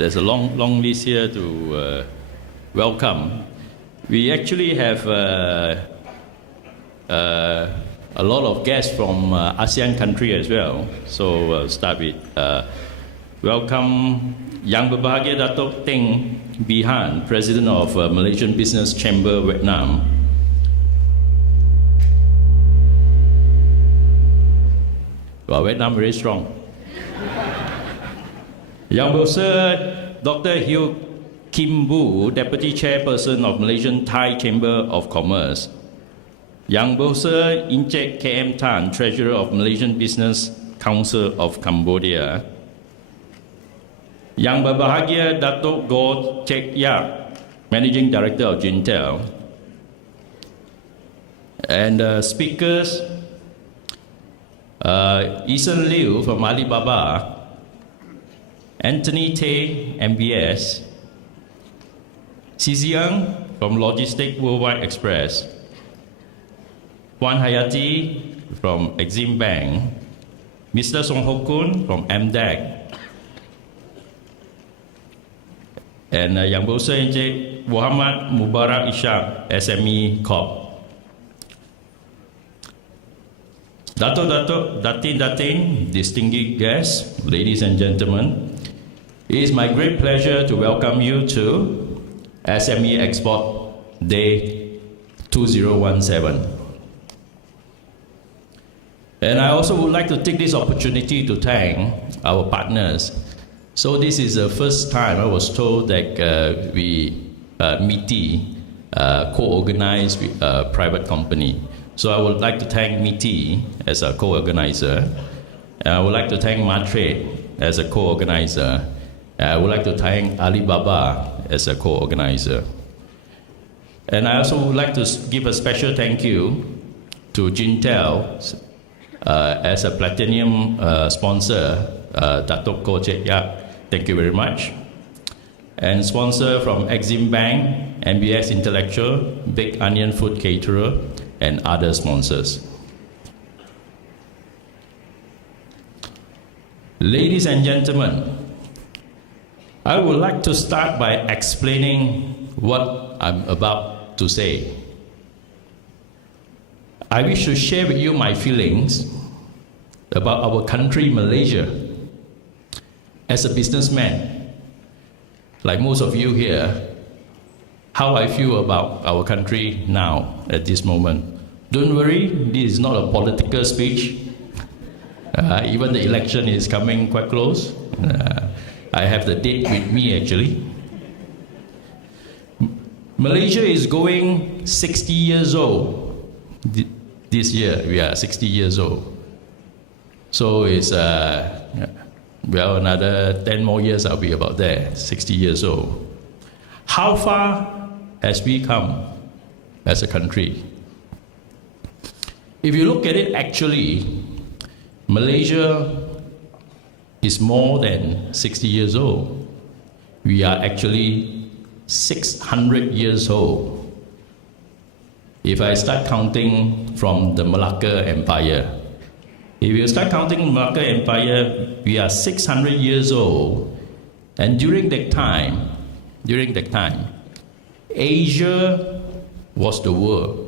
there's a long list here to welcome. We actually have a lot of guests from ASEAN country as well. So we'll start with welcome Yang Berbahagia Datuk Teng Bihan, President of Malaysian Business Chamber Vietnam. Well, Vietnam very strong. Yang Besar Dr. Hieu Kim Bu, Deputy Chairperson of Malaysian Thai Chamber of Commerce. Yang Besar Encik KM Tan, Treasurer of Malaysian Business Council of Cambodia. Yang Berbahagia Datuk Goh Chek Yak, Managing Director of Jintel. And speakers, Eason Liu from Alibaba, Anthony Tay, MBS, Siziang from Logistic Worldwide Express, Wan Hayati from Exim Bank, Mr. Song Ho Kun from MDAC, and Yang Besar Encik Muhammad Mubarak Ishak, SME Corp. Datin, distinguished guests, ladies and gentlemen, it is my great pleasure to welcome you to SME Export Day 2017. And I also would like to take this opportunity to thank our partners. So this is the first time I was told that MITI co-organized with a private company. So I would like to thank MITI as a co-organizer. I would like to thank Matre as a co-organizer. I would like to thank Alibaba as a co-organizer. And I also would like to give a special thank you to Jintel as a platinum sponsor, Datuk Goh Chek Yak. Thank you very much. And sponsor from Exim Bank, MBS Intellectual, Big Onion Food Caterer, and other sponsors. Ladies and gentlemen, I would like to start by explaining what I'm about to say. I wish to share with you my feelings about our country, Malaysia. As a businessman, like most of you here, how I feel about our country now at this moment. Don't worry, this is not a political speech. Even the election is coming quite close. I have the date with me actually. Malaysia is going 60 years old. This year we are 60 years old. So it's, well, another 10 more years I'll be about there, 60 years old. How far has we come as a country? If you look at it, actually, Malaysia is more than 60 years old. We are actually 600 years old. If I start counting from the Melaka Empire, if you start counting Melaka Empire, we are 600 years old. And during that time, Asia was the world.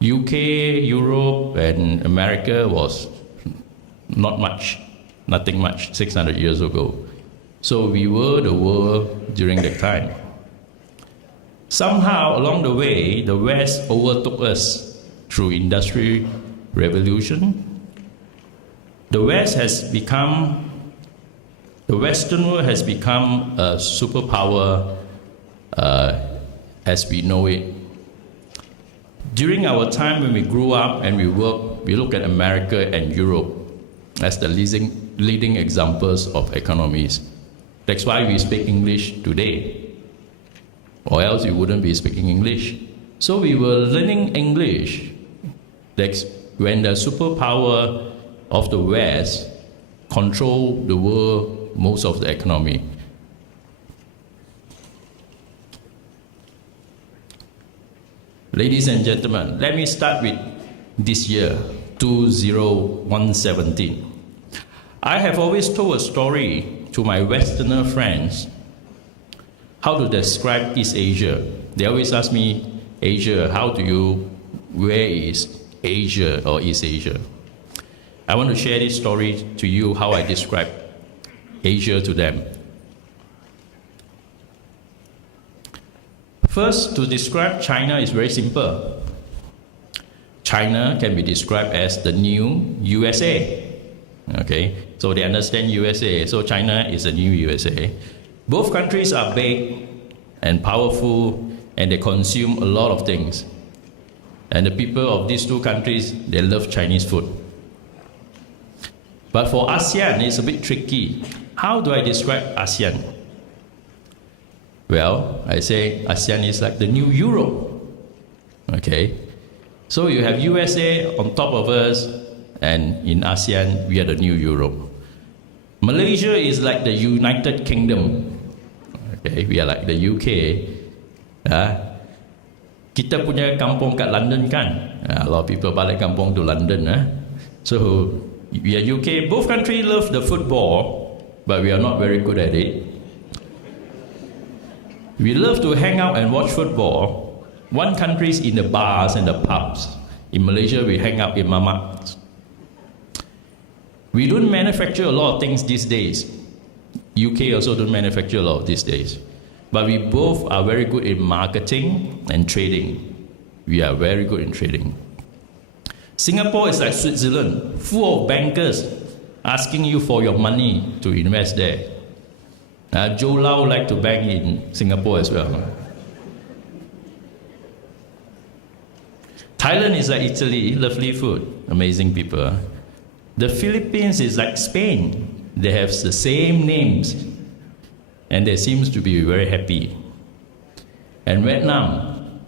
UK, Europe, and America was not much, nothing much 600 years ago. So we were the world during that time. Somehow along the way, the West overtook us through Industrial Revolution. The Western world has become a superpower as we know it. During our time when we grew up and we worked, we look at America and Europe as the leading examples of economies. That's why we speak English today, or else we wouldn't be speaking English. So we were learning English. That's when the superpower of the West controlled the world, most of the economy. Ladies and gentlemen, let me start with this year, 2017. I have always told a story to my Westerner friends how to describe East Asia. They always ask me, Asia, where is Asia or East Asia? I want to share this story to you, how I describe Asia to them. First, to describe China is very simple. China can be described as the new USA. Okay, so they understand USA, so China is the new USA. Both countries are big and powerful, and they consume a lot of things. And the people of these two countries, they love Chinese food. But for ASEAN, it's a bit tricky. How do I describe ASEAN? Well, I say ASEAN is like the new Europe. Okay, so you have USA on top of us, and in ASEAN, we are the new Europe. Malaysia is like the United Kingdom. Okay, we are like the UK. Kita punya kampung kat London kan? A lot of people balik kampung to London. So, we are UK. Both countries love the football, but we are not very good at it. We love to hang out and watch football. One country is in the bars and the pubs. In Malaysia, we hang out in mamak. We don't manufacture a lot of things these days. UK also don't manufacture a lot these days. But we both are very good in marketing and trading. We are very good in trading. Singapore is like Switzerland, full of bankers asking you for your money to invest there. Joe Lau like to bank in Singapore as well. Thailand is like Italy, lovely food, amazing people. The Philippines is like Spain. They have the same names, and they seem to be very happy. And Vietnam,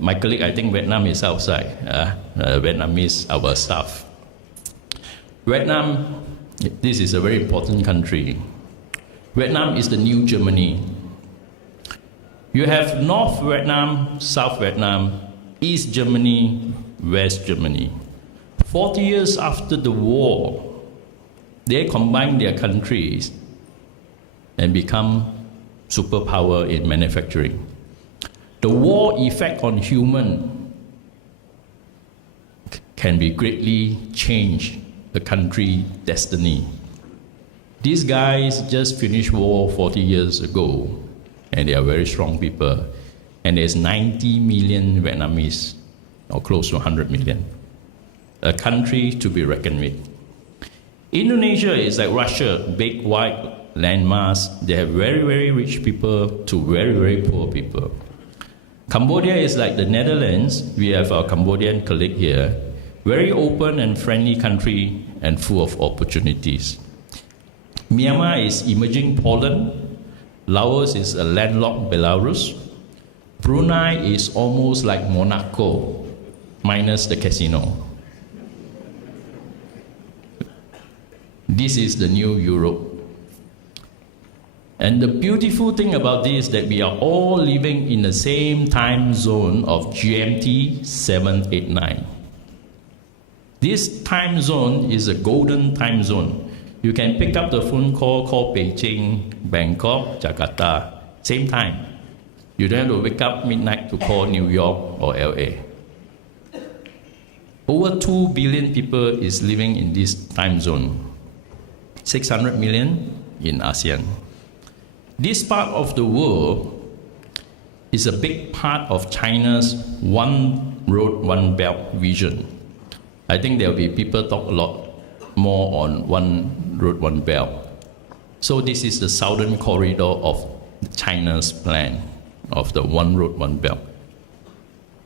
my colleague, I think Vietnam is outside. Vietnamese, our staff. Vietnam, this is a very important country. Vietnam is the new Germany. You have North Vietnam, South Vietnam, East Germany, West Germany. 40 years after the war, they combine their countries and become superpower in manufacturing. The war effect on human can be greatly change the country destiny. These guys just finished war 40 years ago, and they are very strong people. And there's 90 million Vietnamese, or close to 100 million. A country to be reckoned with. Indonesia is like Russia, big wide landmass. They have very, very rich people to very, very poor people. Cambodia is like the Netherlands. We have our Cambodian colleague here. Very open and friendly country and full of opportunities. Myanmar is emerging Poland. Laos is a landlocked Belarus. Brunei is almost like Monaco, minus the casino. This is the new Europe. And the beautiful thing about this is that we are all living in the same time zone of GMT 789. This time zone is a golden time zone. You can pick up the phone call Beijing, Bangkok, Jakarta, same time. You don't have to wake up midnight to call New York or LA. Over 2 billion people is living in this time zone. 600 million in ASEAN. This part of the world is a big part of China's one road, one belt vision. I think there will be people talk a lot more on one road, one belt. So this is the southern corridor of China's plan of the one road, one belt.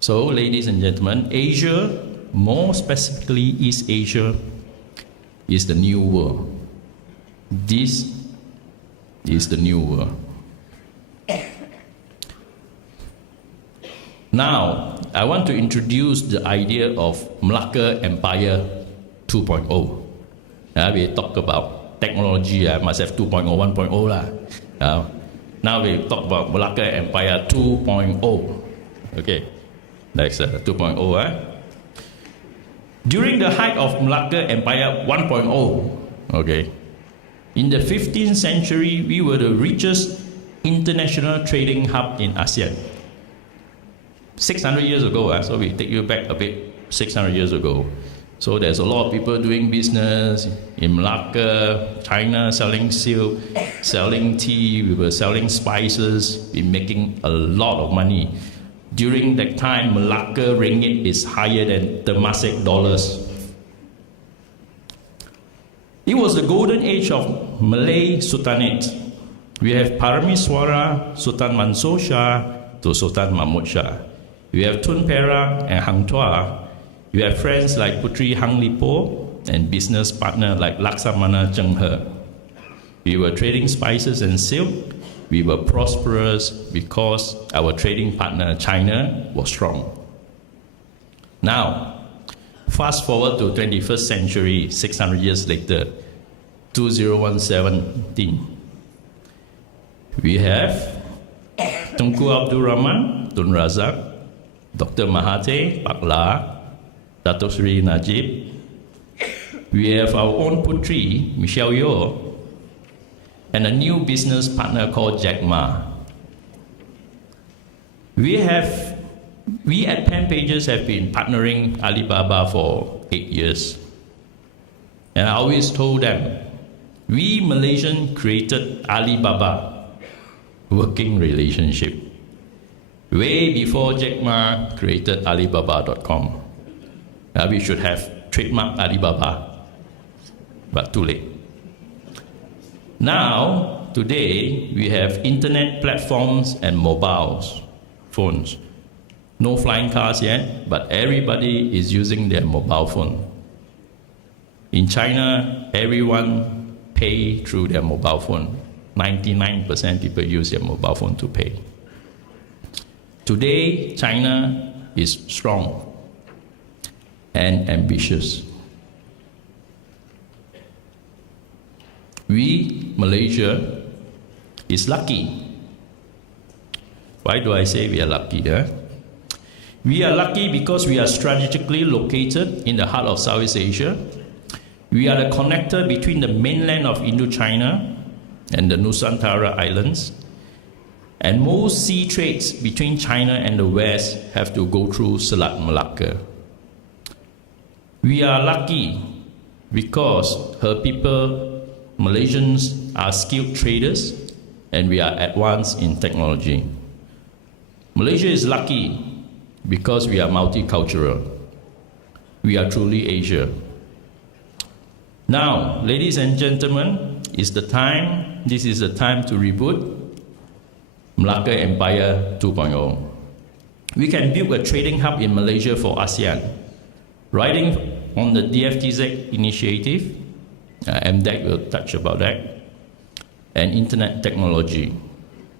So ladies and gentlemen, Asia, more specifically East Asia, is the new world. This is the new world. Now, I want to introduce the idea of Melaka Empire 2.0. We talk about technology, must have 2.0, 1.0 lah. Now we talk about Melaka Empire 2.0. Okay, that's 2.0. During the height of Melaka Empire 1.0, okay, In the 15th century, we were the richest international trading hub in ASEAN. 600 years ago, so we take you back a bit, 600 years ago. So there's a lot of people doing business in Melaka, China, selling silk, selling tea, we were selling spices, we making a lot of money. During that time, Melaka ringgit is higher than Temasek dollars. It was the golden age of Malay Sultanate. We have Paramiswara, Sultan Mansur Shah to Sultan Mahmud Shah. We have Tun Perak and Hang Tuah. We have friends like Putri Hang Lipo and business partner like Laksamana Cheng He. We were trading spices and silk. We were prosperous because our trading partner China was strong. Now, fast forward to 21st century, 600 years later, 2017. We have Tunku Abdul Rahman, Tun Razak, Dr. Mahathir, Pak La, Dato Sri Najib. We have our own Putri, Michelle Yeoh, and a new business partner called Jack Ma. We at PanPages have been partnering Alibaba for 8 years. And I always told them, we Malaysians created Alibaba working relationship way before Jack Ma created Alibaba.com. We should have trademarked Alibaba, but too late. Now, today, we have internet platforms and mobiles, phones. No flying cars yet, but everybody is using their mobile phone. In China, everyone pay through their mobile phone. 99% people use their mobile phone to pay. Today, China is strong and ambitious. We, Malaysia, is lucky. Why do I say we are lucky? We are lucky because we are strategically located in the heart of Southeast Asia. We are the connector between the mainland of Indochina and the Nusantara Islands. And most sea trades between China and the West have to go through Selat Melaka. We are lucky because her people, Malaysians, are skilled traders and we are advanced in technology. Malaysia is lucky because we are multicultural. We are truly Asia. Now, ladies and gentlemen, this is the time to reboot Melaka Empire 2.0. We can build a trading hub in Malaysia for ASEAN. Riding on the DFTZ initiative, MDEC will touch about that, and internet technology.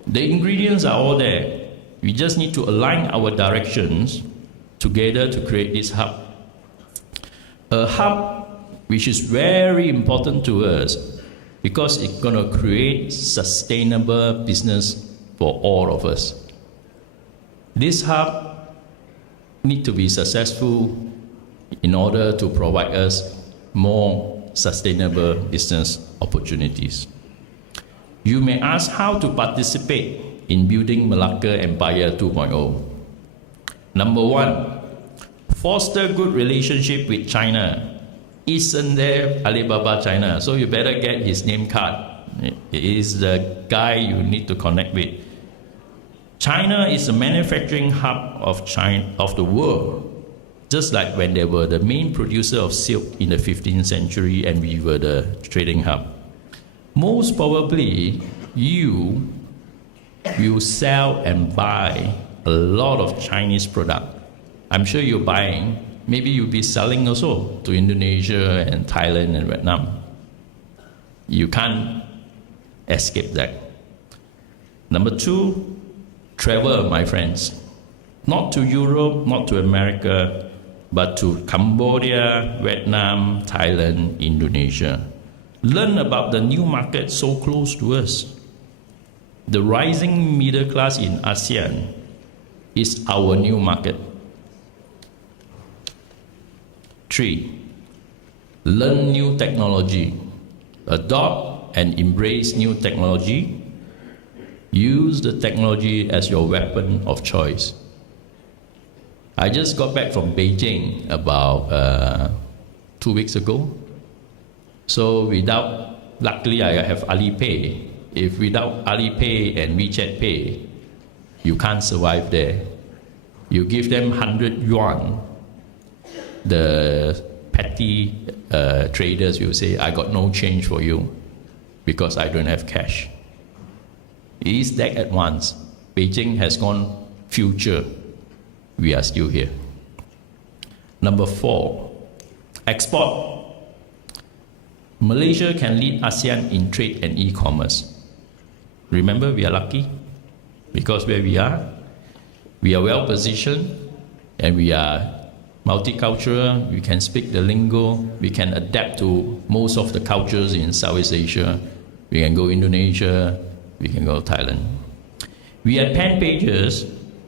The ingredients are all there. We just need to align our directions together to create this hub. A hub which is very important to us because it's going to create sustainable business for all of us. This hub needs to be successful in order to provide us more sustainable business opportunities. You may ask how to participate in building Melaka Empire 2.0. Number one, foster good relationship with China. Isn't there Alibaba China? So you better get his name card. He is the guy you need to connect with. China is the manufacturing hub of the world. Just like when they were the main producer of silk in the 15th century and we were the trading hub. Most probably, you will sell and buy a lot of Chinese product. I'm sure you're buying. Maybe you'll be selling also to Indonesia and Thailand and Vietnam. You can't escape that. Number two, travel, my friends. Not to Europe, not to America, but to Cambodia, Vietnam, Thailand, Indonesia. Learn about the new market so close to us. The rising middle class in ASEAN is our new market. 3, learn new technology. Adopt and embrace new technology. Use the technology as your weapon of choice. I just got back from Beijing about 2 weeks ago. So luckily I have Alipay. If without Alipay and WeChat Pay, you can't survive there. You give them 100 yuan, the petty traders will say, I got no change for you because I don't have cash. It is that advanced. Beijing has gone future. We are still here. Number 4, export. Malaysia can lead ASEAN in trade and e-commerce. Remember, we are lucky because where we are well positioned and we are multicultural. We can speak the lingo. We can adapt to most of the cultures in Southeast Asia. We can go Indonesia. We can go Thailand. We at PanPages,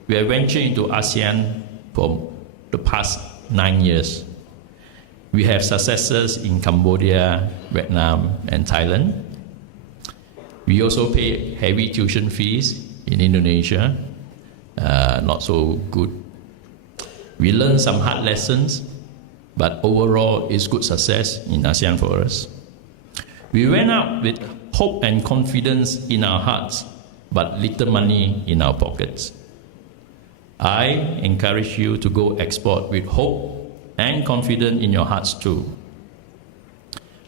we are venturing into ASEAN for the past 9 years. We have successes in Cambodia, Vietnam, and Thailand. We also pay heavy tuition fees in Indonesia, not so good. We learned some hard lessons, but overall it's good success in ASEAN for us. We went out with hope and confidence in our hearts, but little money in our pockets. I encourage you to go export with hope and confidence in your hearts too.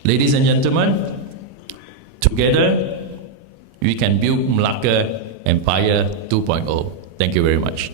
Ladies and gentlemen, together we can build Melaka Empire 2.0. Thank you very much.